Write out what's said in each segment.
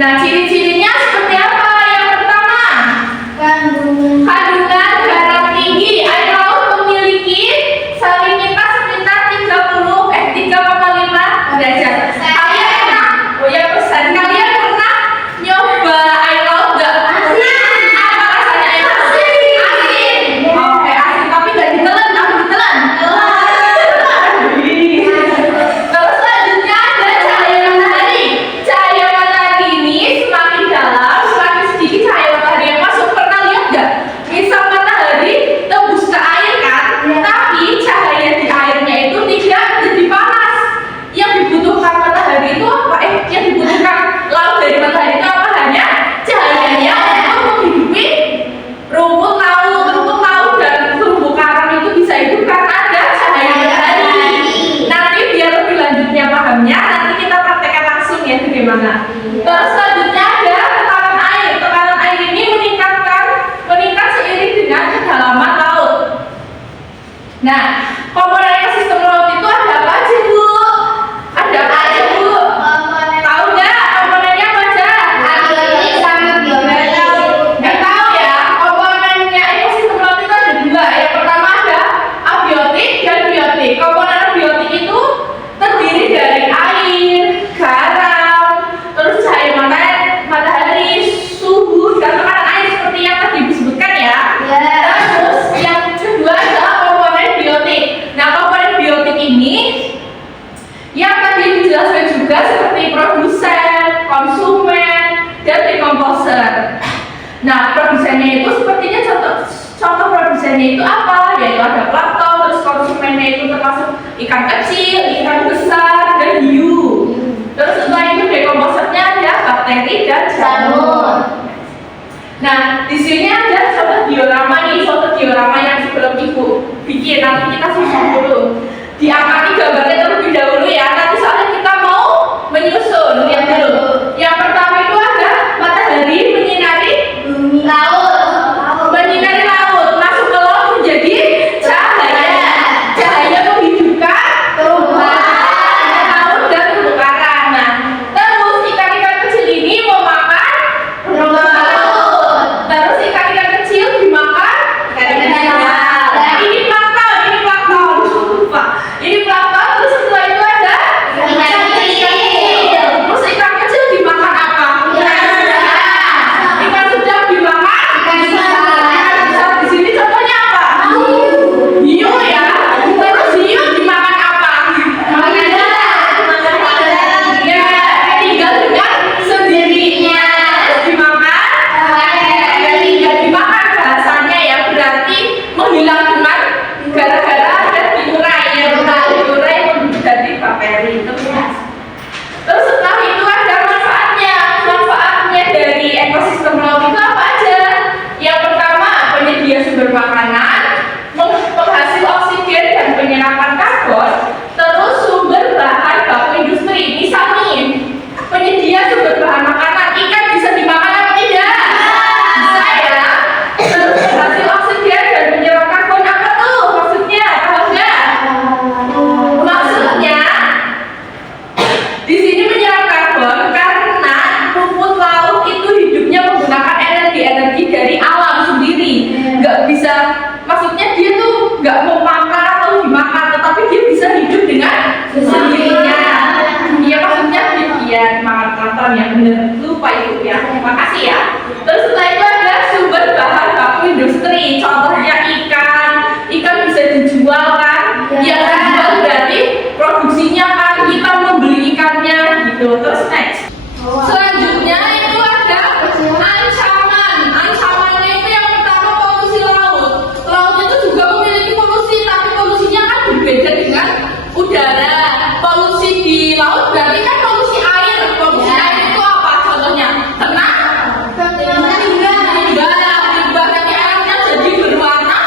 Nah, ciri-cirinya seperti apa? Yang pertama, kandungan garam tinggi. Air laut memiliki salinitas sekitar 3,5 derajat. Kalian pernah? Oh ya, pesan. Kalian pernah nyoba air laut nggak? Apa rasanya air laut? Asin. Oke, asin tapi nggak ditelan, tapi ditelan. Terus selanjutnya ada cahaya matahari. Cahaya matahari ini semakin dalam, semakin sedikit cahaya matahari yang masuk. Pernah lihat nggak? Misal matahari tembus ke air kan, tapi cahaya di airnya itu tidak menjadi panas. Yang dibutuhkan matahari itu apa? Yang dibutuhkan laut dari matahari itu apa? Hanya cahayanya untuk menghidupi rumput laut dan terumbu karang itu bisa hidup karena ada cahaya matahari. Nanti biar lebih lanjutnya pahamnya, nanti kita praktekkan langsung ya bagaimana. Terus selanjutnya ada tekanan air. Tekanan air ini meningkat seiring dengan kedalaman laut. Nah, komponen ekosistem laut itu ada apa aja, Bu? Ada apa aja, Bu? Tahu nggak komponennya apa aja? Nggak tahu ya. Komponennya ekosistem laut itu ada dua. Yang pertama ada abiotik dan biotik. Komponen abiotik itu terdiri dari air, garam, terus cahaya matahari, suhu, dan tekanan air seperti yang tadi disebutkan ya. Terus yang kedua adalah komponen biotik. Nah, komponen biotik ini yang tadi dijelaskan juga seperti produsen, konsumen, dan dekomposer. Nah, produsennya itu sepertinya contoh produsennya itu apa? Yaitu ada plankton, terus konsumennya itu termasuk ikan kecil, ikan besar, dan hiu. Terus setelah itu dekomposernya ada bakteri dan jamur. Nah, di sini ada contoh diorama nih, foto diorama yang sebelum Ibu bikin. Nanti kita susun dulu. Diamati gambarnya terlebih dahulu ya. Nanti soalnya kita mau menyusun. Lihat dulu. Yang pertama itu ada matahari menyinari laut, masuk ke laut menjadi cahaya. Cahaya menghidupkan laut dan terumbu karang. Nah, terus ikan-ikan kecil ini mau makan laut. Terus ikan-ikan kecil dimakan Nah, ini plankton. Lupa. Ini plankton. Terus setelah itu ada ikan kecil. Terus ikan kecil dimakan apa? Ikan sedang dimakan di sini contohnya apa? Hiu ya. Terus hiu dimakan apa? Ya, tinggal dengan sendirinya. Terus dimakan bahasanya ya, berarti menghilang dengan gara-gara ada diurai menjadi bakteri. Terus setelah itu ada manfaatnya dari ekosistem laut itu apa aja? Yang pertama, penyedia sumber makanan, penghasil oksigen dan penyerapan karbon, terus sumber bahan baku industri. Misal nih, penyedia sumber bahan makanan, ikan bisa dimakan apa tidak? Bisa ya. Terus penghasil oksigen dan penyerap karbon apa tuh? Maksudnya, tahu nggak? Maksudnya di sini menyerap karbon karena rumput laut itu hidupnya menggunakan energi dari alam sendiri. Nggak bisa, maksudnya dia tuh nggak mau makan atau dimakan, tetapi dia bisa hidup dengan sendirinya. Iya, maksudnya dia dimakan plankton ya, bener. Lupa itu ya. Makasih ya. Terus setelah itu ada sumber bahan baku industri. Contohnya ikan bisa dijual kan? Yang dijual berarti produksinya kan, kita membeli ikannya gitu. Terus next. Selanjutnya itu ada ancaman. Ancamannya itu yang pertama polusi laut. Laut itu juga memiliki polusi, tapi polusinya kan berbeda dengan udara. Polusi di laut berarti kan polusi air. Polusi air itu apa contohnya? Limbah. Nanti airnya jadi berwarna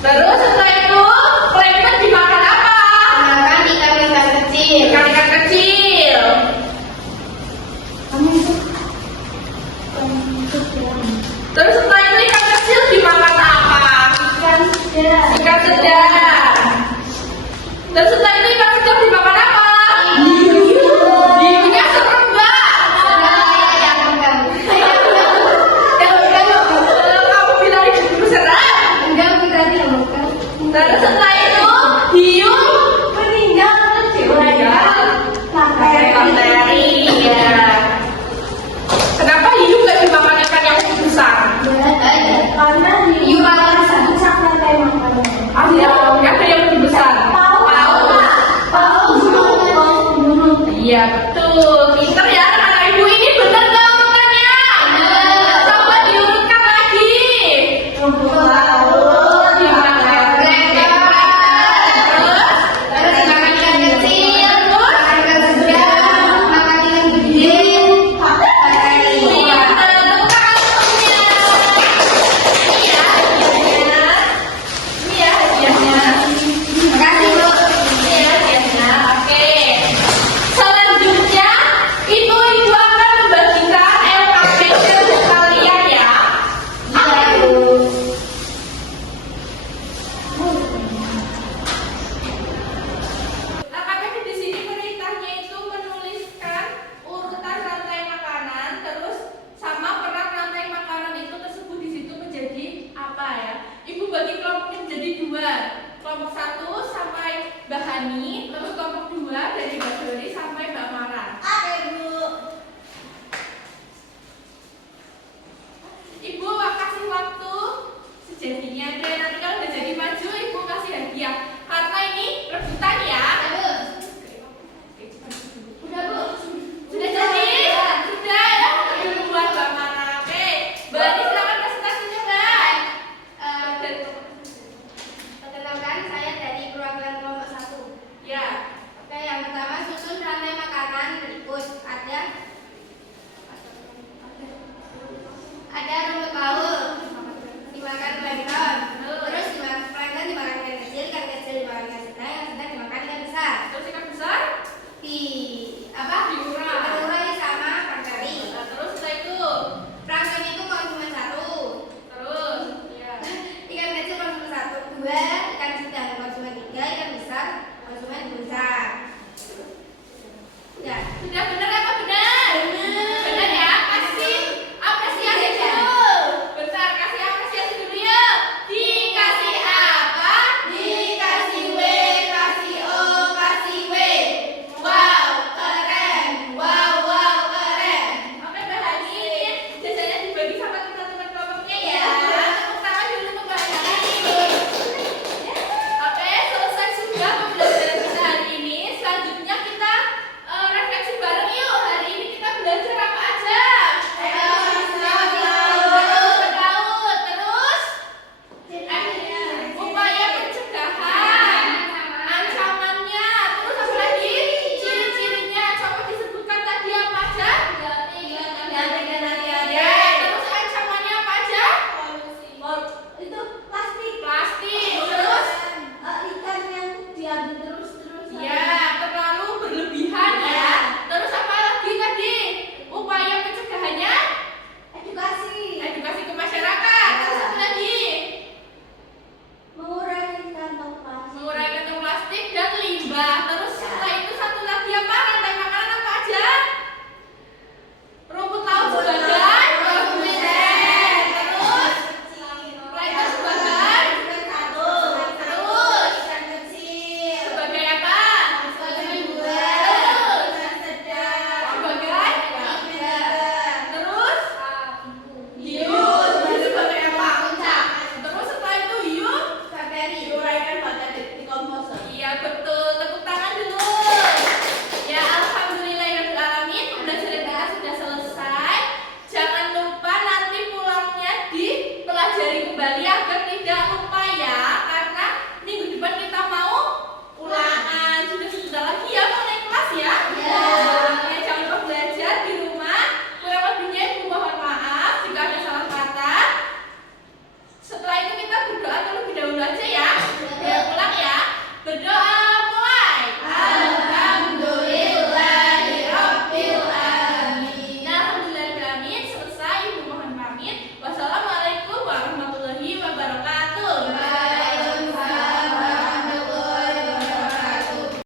Terus setelah itu pempek dimakan apa? Makan ikan-ikan kecil. Ikan-ikan kecil. Terus setelah itu ikan kecil dimakan apa? Ikan sedang. Terus setelah itu ikan sedang dimakan apa? Hiunya serem nggak? Kamu bilang hiu serem. Terus setelah itu hiu meninggal. Pakai bakteri. Ya. Kenapa hiu nggak dimakan ikan yang besar? Ada yang lebih besar. Iya betul. Pinter ya anak ibu ini, bener nggak urutannya? Coba diurutkan lagi. Selanjutnya itu ibu akan membagikan LKPD untuk kalian ya. LKPD di sini perintahnya itu menuliskan urutan rantai makanan, terus sama peran rantai makanan itu tersebut di situ menjadi apa ya? Ibu bagi kelompoknya menjadi dua. Kelompok 1 sampai Mbak Hani, terus kelompok 2 dari Mbak Dori sampai Mbak Mara.